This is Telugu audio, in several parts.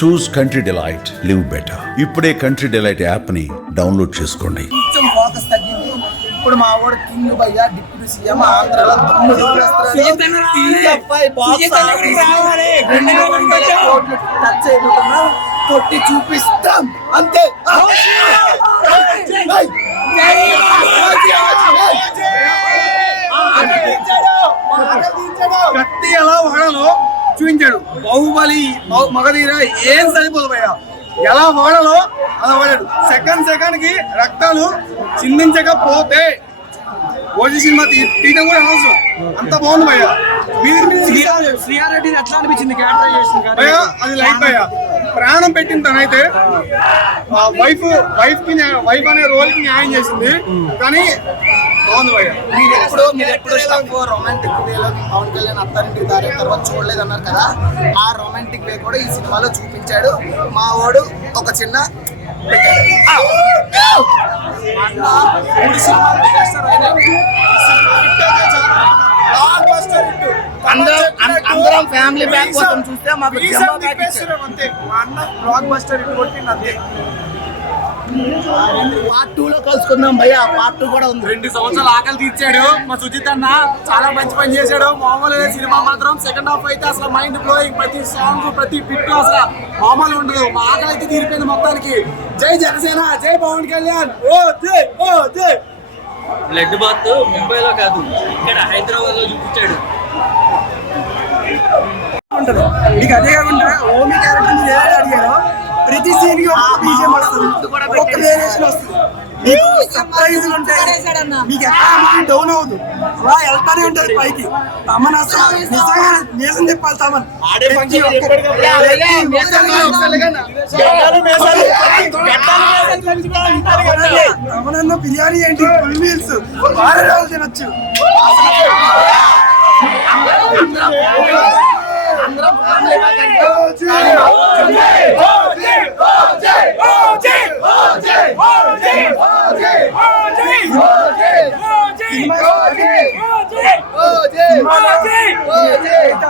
చూస్ కంట్రీ డిలైట్, లివ్ బెటర్. ఇప్పుడే కంట్రీ డిలైట్ యాప్ ని డౌన్లోడ్ చేసుకోండి. కొంచెం ఫోకస్ తగ్గింది. ఇప్పుడు మా వాడు కింగ్ భయ్యా డిప్యూటీ సీఎం ఆంధ్రలో టచ్ అయిపోతున్నా కొట్టి చూపిస్తాం అంతే. కత్తి ఎలా వాడాలో చూపించాడు. బాహుబలి మగధీర ఏం సరిపోదు భయ్యా, ఎలా వాడాలో అలా వాడాడు. సెకండ్ కి రక్తాలు చిందించకపోతే ఓజీ సినిమా తీయడం కూడా అనవసరం. అంత బాగుంది భయ్యా. శ్రీయారెడ్డి ఎట్లా అనిపించింది క్యారెక్టరైజేషన్? భయ్యా అది లైఫ్ భయ్యా, ప్రాణం పెట్టిన తనైతే వైఫ్ అనే రోల్ కి న్యాయం చేసింది. కానీ బాగుంది భయ్యా. మీరు ఎప్పుడు రొమాంటిక్ వేలో పవన్ కళ్యాణ్ అత్తారింటికి దారి తర్వాత చూడలేదు అన్నారు కదా, ఆ రొమాంటిక్ వే కూడా ఈ సినిమాలో చూపించాడు. మా వాడు ఒక చిన్న అందరం ఫ్యామిలీ బ్యాక్ కోసం చూస్తే మాకు అంతే. మా అన్న బ్లాక్ బస్టర్ హిట్ కొట్టింది అంతే. పార్ట్ 2 లో కలుసుకుందాం భయ్యా. పార్ట్ 2 కూడా ఉంది. 2 సంవత్సరాలు ఆకలి తీర్చాడు మా సుజిత్ అన్న. చాలా మంచి పని చేశాడు. మామూలు సినిమా మాత్రం సెకండ్ హాఫ్ అయితే అసలు మైండ్ బ్లోయింగ్. ప్రతి సాంగ్ ప్రతి పిట్టు అసలు మామూలు ఉండదు. మా ఆకలి అయితే తీరిపోయింది మొత్తానికి. జై జనసేన, జై పవన్ కళ్యాణ్. ఓ జై, ఓ జై. బ్లడ్ బాత్ ముంబైలో కాదు, ఇక్కడ హైదరాబాద్ లో చూపించాడు. మీకు అదే కాకుండా ఓమి క్యారెక్టర్ మీరు ఏదైనా అడిగారో ప్రతి సీన్ కి ఒక బీజిఎం వస్తుంది, ఒక వేరియేషన్ వస్తుంది. మీకు సర్ప్రైజ్లు ఉంటాయి. మీకు ఎక్కడ డౌన్ అవ్వదు, అలా వెళ్తానే ఉంటది పైకి. తమన్ అసలు నిజంగా నేసం చెప్పాలి. తమన్ తమనన్న బిర్యానీ ఏంటి, ఫుల్ మీల్స్ వారం రోజులు తినొచ్చు.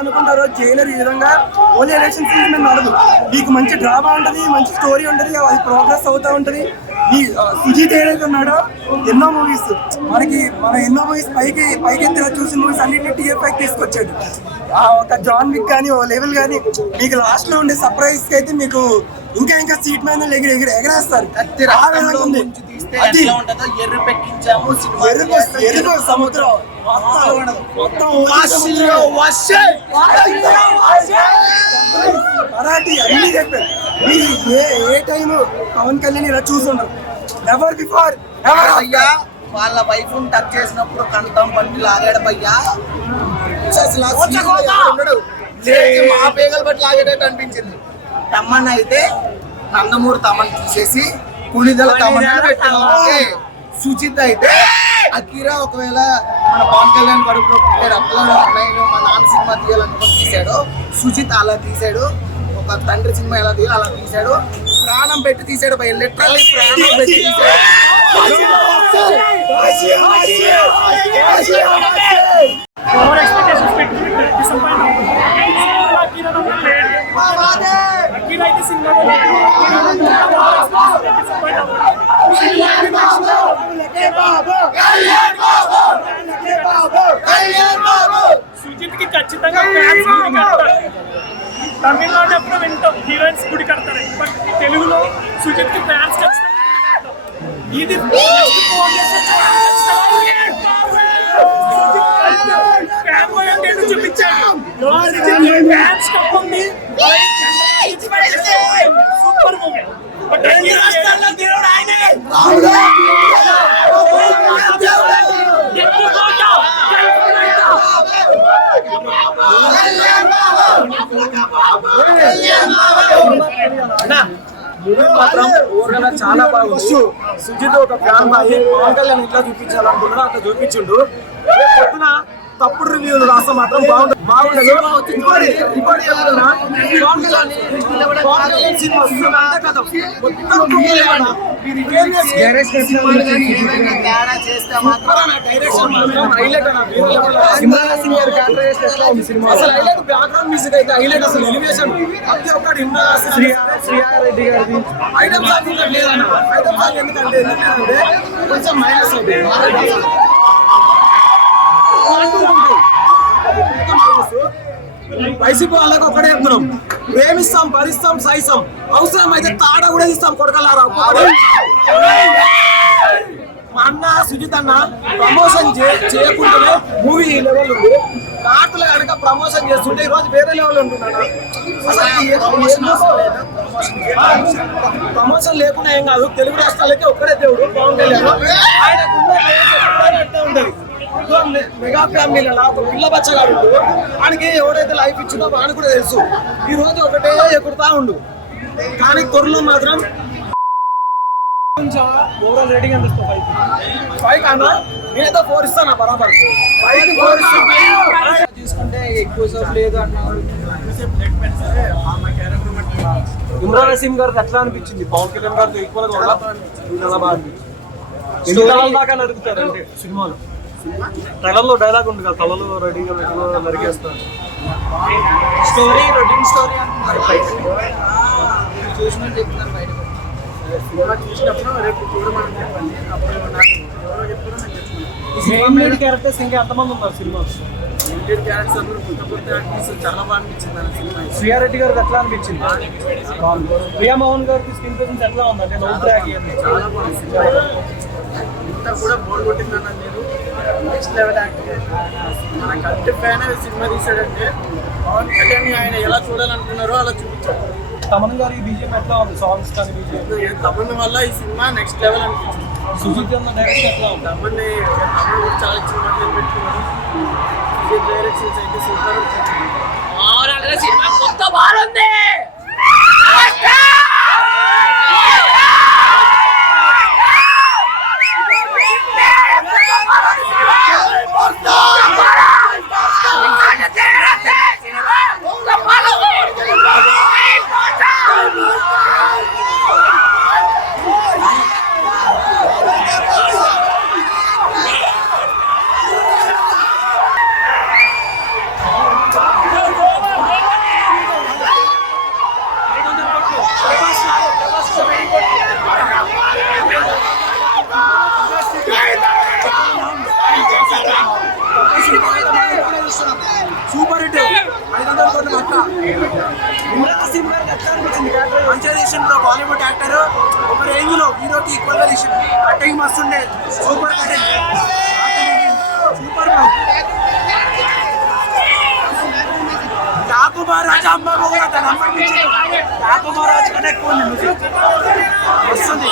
అనుకుంటారో జైలర్ ఈ విధంగా ఓన్లీ ఎలక్షన్ సీజన్ మీద నడదు. మీకు మంచి డ్రామా ఉంటది, మంచి స్టోరీ ఉంటది, అది ప్రోగ్రెస్ అవుతా ఉంటది. ఈ సుజిత్ ఏదైతే ఉన్నాడో ఎన్నో మూవీస్ మన ఎన్నో మూవీస్ పైకి ఎత్తిన చూసిన మూవీస్ అన్నింటినీ టీఎఫ్ఐకి తీసుకొచ్చాడు. ఒక జాన్ విక్ కానీ ఓ లెవెల్ కానీ మీకు లాస్ట్ లో ఉండే సర్ప్రైజ్ కి అయితే మీకు ఇంకా సీట్ మీద ఎగరేస్తారు. ఎరుపు సముద్రం మరాఠీ అన్ని చెప్పారు. మీరు ఏ టైం పవన్ కళ్యాణ్ ఇలా చూస్తున్నారు. ఎవర్ బిఫోర్ అయ్యా వాళ్ళ వైఫ్ టచ్ చేసినప్పుడు కంఠం పట్టి లాగాడు భయ్యా. మా పేగలు బట్టి లాగేటట్టు అనిపించింది. తమ్మన్ అయితే నందమూరి తమ్మన్ తీసేసి పులిదల తమ్మన్ పెట్టాను. సుచిత్ అయితే అకీరా ఒకవేళ మన పవన్ కళ్యాణ్ కడుపులో అట్లా నేను మా నాన్న సినిమా తీయాలనుకుని తీశాడు. సుచిత్ అలా తీశాడు. ఒక తండ్రి సినిమా ఎలా తీయాలి అలా తీశాడు. ప్రాణం పెట్టి తీశాడు భయ, లిటరల్లీ ప్రాణం పెట్టి తీశాడు. సుజిత్ కి ఖచ్చితంగా తమిళనాడు ఎప్పుడు వింటాం హీరోయిన్స్ గుడి కడతారు, బట్ తెలుగులో సుజిత్ కి ఫ్యాన్స్ ఖచ్చితంగా ఇది చూపించాడు. Super movie. బట్ చాలా బాగుంది. సుజిత్ ఒక ఫ్యాన్ బాయ్ పవన్ కళ్యాణ్ ఇట్లా చూపించాలనుకున్నాడు, అట్లా చూపించిండు. పొద్దున తప్పుడు రివ్యూలు రాస్తే మాత్రం బాగుండదు. ఇంకోటి చెప్తున్నా, పవన్ కళ్యాణ్ సినిమా వస్తుందంటే కదా మొత్తం కుమ్మేలేమన్నా. తేడా చేస్తే మాత్రం డైరెక్షన్ మాత్రం హైలైట్ అన్న. ఇమ్రాన్ హసీమ్ గారి క్యారెక్టర్ ఎట్లా ఉంది సినిమా? అసలు హైలైట్ బ్యాక్గ్రౌండ్ మ్యూజిక్ అయితే హైలైట్. అసలు ఎలివేషన్ ప్రతి ఒక్కటి ఇమ్రాన్ హసీమ్ శ్రీయారెడ్డి గారిది ఐటమ్ సాంగ్ ఇంకా లేదన్న. ఐటమ్ సాంగ్ ఎందుకంటే కొంచెం మైనస్ అవుతుంది. వైసీపీ వాళ్ళకి ఒకటే చెప్తున్నాం, ప్రేమిస్తాం, భరిస్తాం, సహిస్తాం, అవసరం అయితే తాడ కూడా ఇస్తాం కొడకలారా. మా అన్న సుజిత్ అన్న ప్రమోషన్ చేయకుండానే మూవీ లెవెల్ ఉంది. నాటులో కనుక ప్రమోషన్ చేస్తుంటే ఈ రోజు వేరే లెవెల్ ఉంటున్నాడు. ప్రమోషన్ లేకుండా ఏం కాదు. తెలుగు రాష్ట్రాలకి ఒక్కడే దేవుడు పవన్ కళ్యాణ్. ఆయనకున్న ఉంటది. మెగా ఫ్యామిలీలో ఒక పిల్ల బచ్చగాడు వాడికి ఎవరైతే లైఫ్ ఇచ్చిందో వాడికి కూడా తెలుసు. ఈ రోజు ఒకటే ఎగురుతా ఉండు. కానీ త్వరలో మాత్రం ఓవరాల్ రేటింగ్ ఎంత ఇస్తావు? 5 అన్నా. నేనైతే 4 ఇస్తాను బరాబర్. 4 తీసుకుంటే ఎక్కువ సేపు లేదు అన్నాడు. ఇమ్రాన్ హసీమ్ గారికి ఎట్లా అనిపించింది? పవన్ కళ్యాణ్ గారికి ఈక్వల్ గా చాలా బాగా అనిపించింది. ఎన్ని తలల దాకా నరుకుతారు అంటే సినిమాలో తలలో డైలాగ్ ఉంది కదా, తలలో రెడీగా నరికేస్తారు. స్టోరీ రొటీన్ స్టోరీ అంటున్నారు. చూసినట్టు చెప్తున్నారు బయట. సినిమా చూసినప్పుడు రేపు చూడమని చెప్పండి. అప్పుడు నాకు ఎవరో చెప్తారో నేను చెప్తున్నాను. మెయిన్ క్యారెక్టర్స్ ఇంకా ఎంతమంది ఉన్నారు సినిమా? మెయిన్ క్యారెక్టర్స్ అందరూ కొత్త యాక్టర్స్ చాలా బాగా అనిపించింది అన్న సినిమా. శ్రీయారెడ్డి గారికి ఎట్లా అనిపించింది? ప్రియా మోహన్ గారికి స్క్రీన్ ప్రెజెన్స్ ఎట్లా ఉంది? అంటే నో ట్రాక్ చాలా బాగుంది. ఇంత కూడా బోర్ కొట్టిందన్న లేదు. Next level acting. మన కంటి ఫ్యాన్ సినిమా తీసాడంటే పవన్ కళ్యాణ్ ఆయన ఎలా చూడాలనుకున్నారో అలా చూపించాడు. తమన్ గారి బీజేపీ ఎట్లా ఉంది? సాంగ్స్ కానీ బీజేపీ తమన్ వల్ల ఈ సినిమా నెక్స్ట్ లెవెల్ అనిపించింది. సుజిత్ అన్న డైరెక్షన్ ఎట్లా ఉంది? తమన్ చాలా చిన్న పెట్టుకున్నారు. సుజిత్ డైరెక్షన్స్ అయితే సూపర్. సినిమా కొత్త బాగుంది. Super hit. 500 కోట్ల అక్క. ఇమ్రాన్ హసీమ్ గారికి ఎట్లా అనిపించింది? మంచిగా చేసిన బాలీవుడ్ యాక్టర్ ఒక రేంజ్ లో హీరోకి ఈక్వల్ గా తీసింది. కటింగ్ మస్తు ఉండే. Super cutting. సూపర్ మహారాజ్ అమ్మ కూడా తన అనిపించింది. మహారాజ్ కన్నా ఎక్కువ ఉంది మ్యూజిక్. వస్తుంది.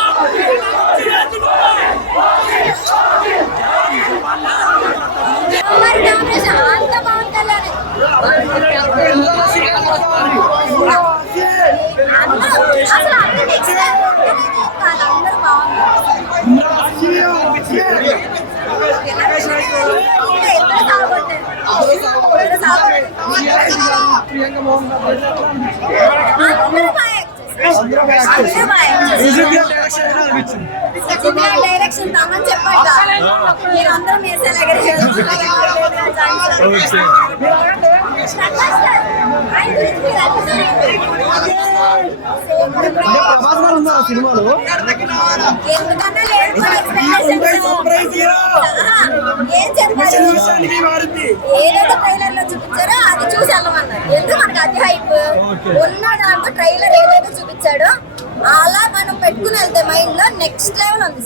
ప్రియాంక మోహన్ డైరెక్షన్ తమని చెప్పండి. మీరు అందరూ ప్రభాస్ గారు ఉన్నారు సినిమాలో. ఎందుకన్నా లేదు ఏం చెప్పారు? ఏదైతే ట్రైలర్ లో చూపించారో అది చూసి వెళ్ళమన్నారు. ఎందుకు మనకు అది హైప్ ఉన్న దాంట్లో ట్రైలర్ ఏదైతే చూపించాడో అలా మనం పెట్టుకుని వెళ్తే మైండ్ లో నెక్స్ట్ లెవెల్ ఉంది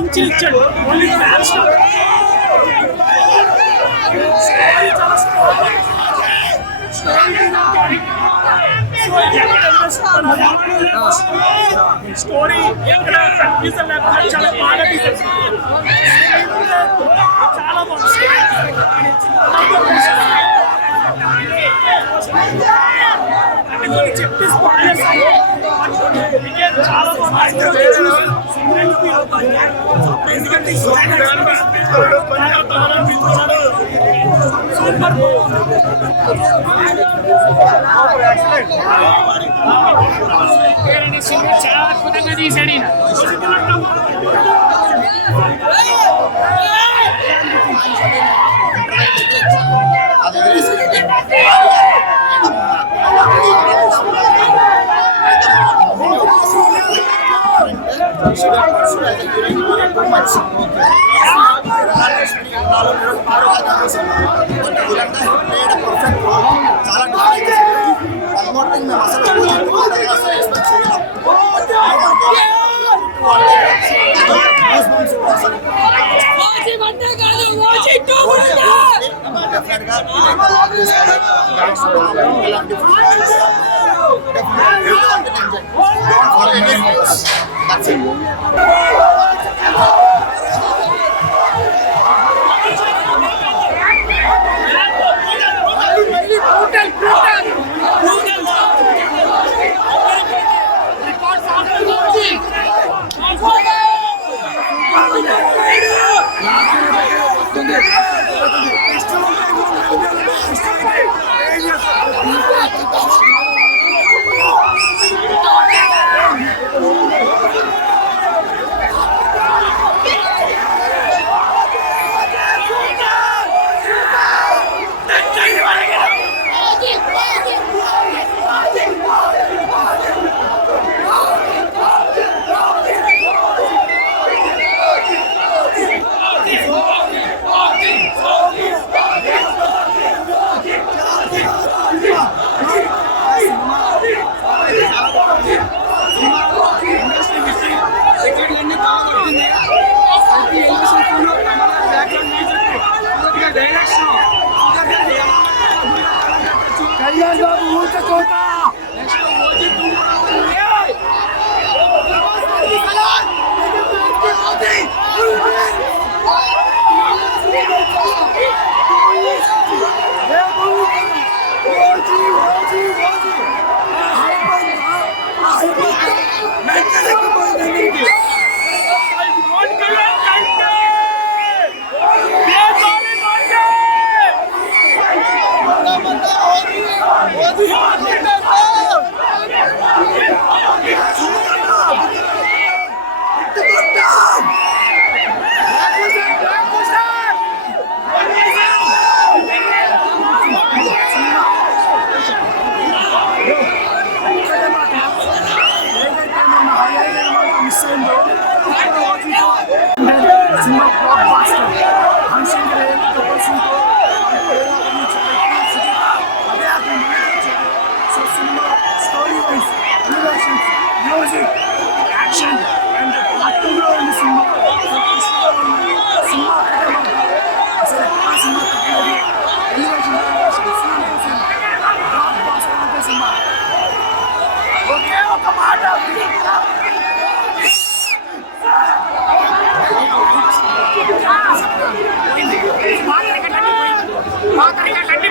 మించి ఇచ్చాడు. ఓన్లీ ఫ్యాన్స్ చాలా స్టోరీ ఎక్కడ కన్ఫ్యూజన్ లేకుండా చాలా బాగా తీశారు. చాలా బాగుంది. అంటే కొన్ని చెప్పి స్పాయిలర్స్ చాలా బాగుంది. సూపర్ చాలా అద్భుతంగా తీసాడు ఈయన.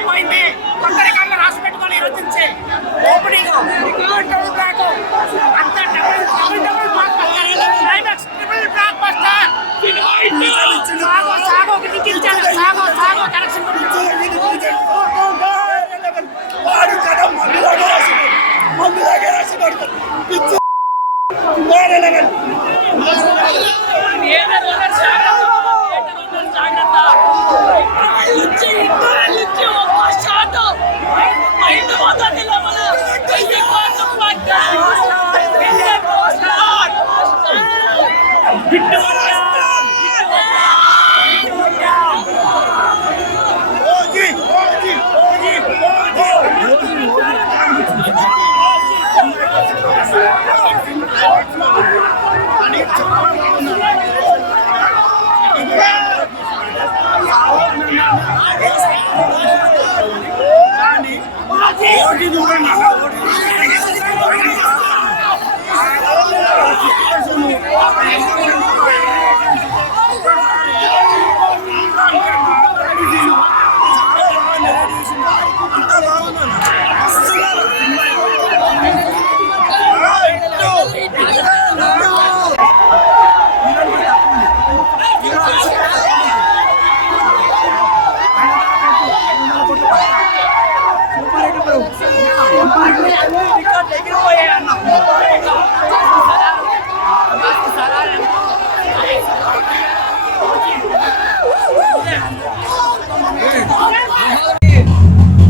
పోయింది. కొత్త రికార్డులు రాసి పెట్టుకొని రచించే ఓపెనింగ్ అంతా double climax triple block buster. Sago connection OT చూడండి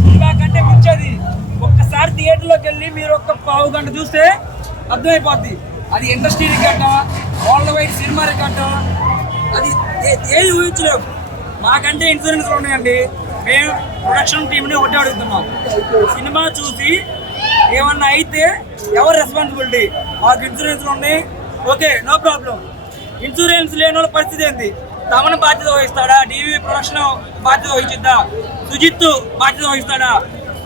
సినిమా కంటే మించేది. ఒక్కసారి థియేటర్లోకి వెళ్ళి మీరు ఒక్క పావు గంట చూస్తే అర్థమైపోద్ది. అది ఇండస్ట్రీ రికార్డా, వరల్డ్ వైడ్ సినిమా రికార్డా, అది ఏది ఊహించలేవు. మాకంటే ఇన్సూరెన్స్లు ఉన్నాయండి. మేము ప్రొడక్షన్ టీంని ఒకటి అడుగుతున్నాం, సినిమా చూసి ఏమన్నా అయితే ఎవరు రెస్పాన్సిబిలిటీ? మాకు ఇన్సూరెన్స్లు ఉన్నాయి, ఓకే, నో ప్రాబ్లం. ఇన్సూరెన్స్ లేని వాళ్ళ పరిస్థితి ఏంది? తమను బాధ్యత వహిస్తాడా? డివి ప్రొడక్షన్ బాధ్యత వహించిద్దా? సుజిత్ బాధ్యత వహిస్తాడా?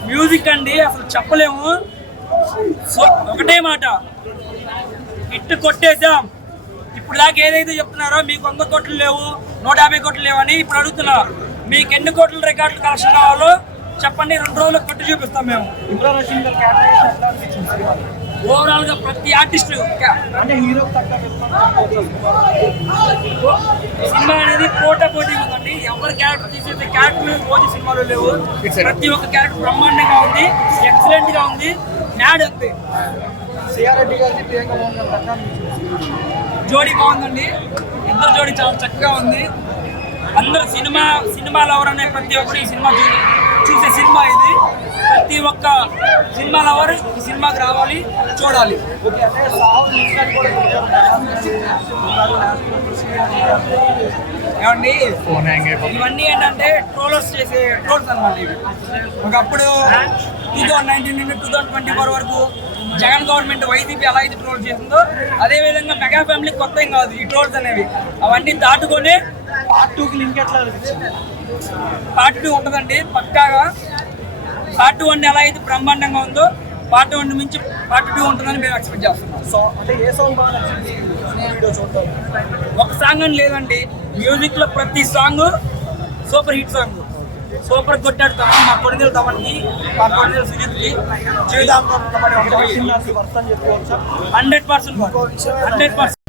మ్యూజిక్ అండి అసలు చెప్పలేము. ఒకటే మాట, హిట్ కొట్టేసాం. ఇప్పుడు దాకా ఏదైతే చెప్తున్నారో మీకు 100 కోట్లు లేవు, 150 కోట్లు లేవు అని ఇప్పుడు అడుగుతున్నా. మీకు ఎన్ని కోట్ల రికార్డులు కలెక్షన్ కావాలో చెప్పండి, 2 రోజుల్లో కొట్టి చూపిస్తాం మేము. ఓవరాల్ గా ప్రతి ఆర్టిస్ట్ అంటే హీరో సినిమా అనేది పోటీ ఉందండి. ఎవరి క్యారెక్టర్ తీసేది క్యారెక్టర్ పోటీ సినిమాలో లేవు. ప్రతి ఒక్క క్యారెక్టర్ బ్రహ్మాండంగా ఉంది, ఎక్సలెంట్ గా ఉంది. నాడ్ అంతే. జోడీ బాగుందండి, ఇద్దరు జోడీ చాలా చక్కగా ఉంది. అందరూ సినిమాలు ఎవరనే ప్రతి ఒక్కరు ఈ సినిమా చూసే సినిమా ఇది. ప్రతి ఒక్క సినిమాలు ఎవరు ఈ సినిమాకి రావాలి, చూడాలి. ఏమండి ఇవన్నీ ఏంటంటే ట్రోలర్స్ చేసే ట్రోల్స్ అనమాట. ఇవి ఒకప్పుడు 2019 నుండి 2024 వరకు జగన్ గవర్నమెంట్ వైసీపీ ఎలా అయితే ట్రోల్ చేసిందో అదేవిధంగా మెగా ఫ్యామిలీ కొత్త ఏం కాదు ఈ ట్రోల్స్ అనేవి. అవన్నీ దాటుకొని పార్ట్ 2కి లింక్ ఎట్లా పార్ట్ 2 ఉంటుందండి పక్కాగా. పార్ట్ 1 ఎలా అయితే బ్రహ్మాండంగా ఉందో పార్ట్ 1 మించి పార్ట్ 2 ఉంటుందని మేము ఎక్స్పెక్ట్ చేస్తున్నాం. ఒక సాంగ్ అని లేదండి, మ్యూజిక్ లో ప్రతి song super hit song. Super కొట్టాడు తమన్, మా కొడుకులు తమన్కి, మా కొడుకులు సుజిత్కి 100%.